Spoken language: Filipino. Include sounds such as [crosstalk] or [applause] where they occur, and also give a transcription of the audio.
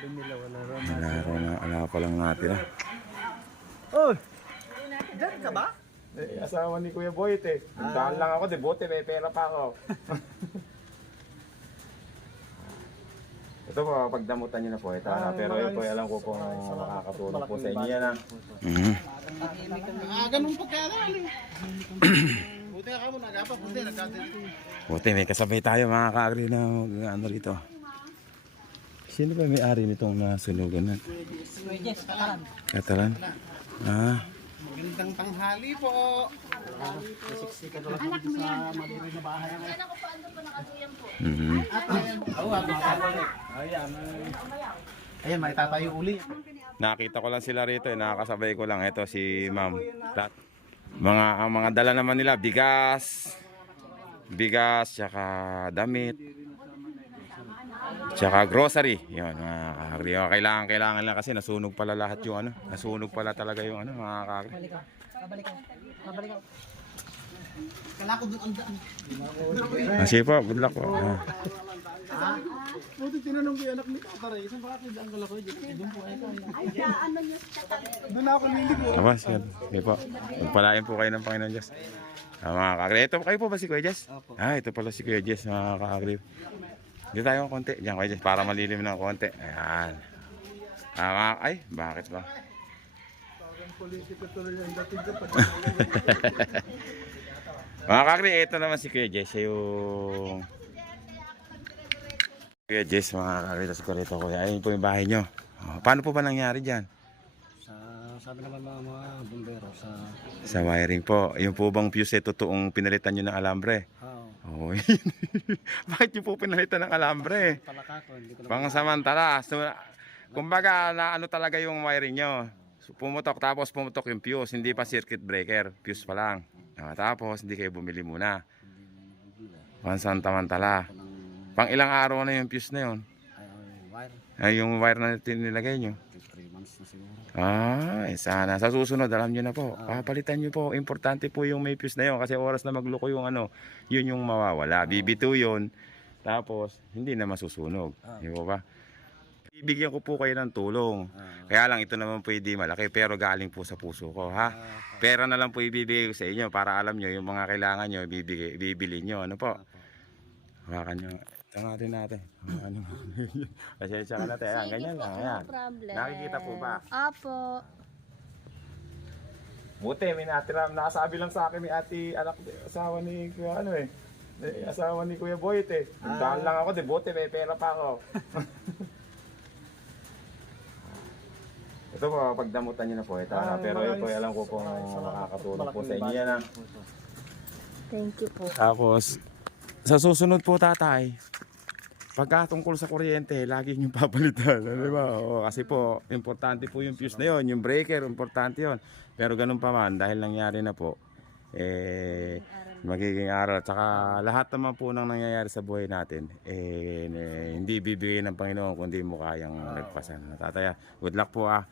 Sabi nila wala ron. Wala raw na, ala pa lang natin ah. Oh! Diyan ka ba? Eh, asawa ni Kuya Boyet eh. Dahil lang ako, debote, may pera pa ako. [laughs] Ito po, pagdamutan niyo na po ito. Ah, pero yun po, alam ko kung makakatulong po sa inyo yan. ah. Mhm. Ah, ganun pagkaalam eh. [coughs] Buti ka mo, nagapa, buti nagkatid. Buti, may kasabay tayo mga kaagri na mag- ano rito. Sino ba may ari nitong nasunugan na? Katalan? Ah, Magandang tanghali po. Siksikan na lang sa malibre na bahay. mhm. Oo, Ayan. Ayan, may tatayo uli. Nakita ko lang sila rito, eh. nakakasabay ko lang. Ito si Ma'am. Mga ang mga dala naman nila bigas. Bigas, tsaka damit. Tsaka grocery. 'Yon, mga kakagri. Oh, kailangan kailangan lang kasi nasunog pala lahat yung ano. Nasunog pala talaga yung ano, mga kakagri. Kala ko doon ang daan. Ah, sige po, good luck po. Ah. Buti tinanong ko yung anak ni Tatay. Isang bakit ang kala ko dyan? Doon po ay Doon ako lilig po. Tapos, yan. Sige po. Magpalain po kayo ng Panginoon Diyos. Ah, mga kakagri. Ito kayo po ba si Kuya Jess? Opo. Ah, ito pala si Kuya Jess, mga kakagri. Dito tayo konti. Diyan Jess, para malilim ng konti. Ayan. Ah, ay, bakit ba? [laughs] Mga kakri, ito naman si Kuya Jess. Siya yung... Kuya Jess, mga kakri. Tapos ko rito. Ayun po yung bahay nyo. Oh, paano po ba nangyari dyan? Sa, sabi naman mga mga bumbero sa... Sa wiring po. Yung po bang fuse, eh, totoong pinalitan nyo ng alambre? Oh, Oh, [laughs] Bakit nyo po pinalitan ng alambre? Pangsamantala. So, kumbaga, na ano talaga yung wiring nyo. So, pumutok, tapos pumutok yung fuse. Hindi pa circuit breaker. Fuse pa lang. Ah, tapos, hindi kayo bumili muna. Pansamantala. Pang ilang araw na yung fuse na yun. Wire, Ay, yung wire na tinilagay nyo. 3 months na siguro. Ah, eh, sana. Sa susunod, alam nyo na po. Papalitan nyo po. Importante po yung may fuse na yun. Kasi oras na magluko yung ano, yun yung mawawala. BB2 yun. Tapos, hindi na masusunog. Di ba ba? Bibigyan ko po kayo ng tulong. Kaya lang, ito naman po hindi malaki. Pero galing po sa puso ko, ha? Pera na lang po ibibigay ko sa inyo para alam nyo yung mga kailangan nyo, ibibigay, bibili nyo. Ano po? Hawakan nyo. Tangatin natin. Hawakan nyo. [laughs] Pasensya ka natin. Ayan, ganyan lang. Ayan. problem. Nakikita po ba? Opo. Buti, may natira. Nakasabi lang sa akin ni ate, anak, asawa ni Kuya, ano eh. eh, Asawa ni Kuya Boyet eh. Dahil lang ako, debote, may pera pa ako. [laughs] Ito po, pagdamutan niyo na po ito. ano, pero yun po, alam ko kung makakatulong po sa inyo yan. ah. Thank you po. Tapos, sa susunod po tatay, pagka tungkol sa kuryente, lagi nyo [laughs] papalitan. Ano ba? Oo, kasi po, importante po yung fuse na yon, yung breaker, importante yon. Pero ganun pa man, dahil nangyari na po, eh, magiging araw. At saka lahat naman po ng nangyayari sa buhay natin, eh, eh, hindi bibigay ng Panginoon kundi mo kayang nagpasan. Tataya, good luck po ah.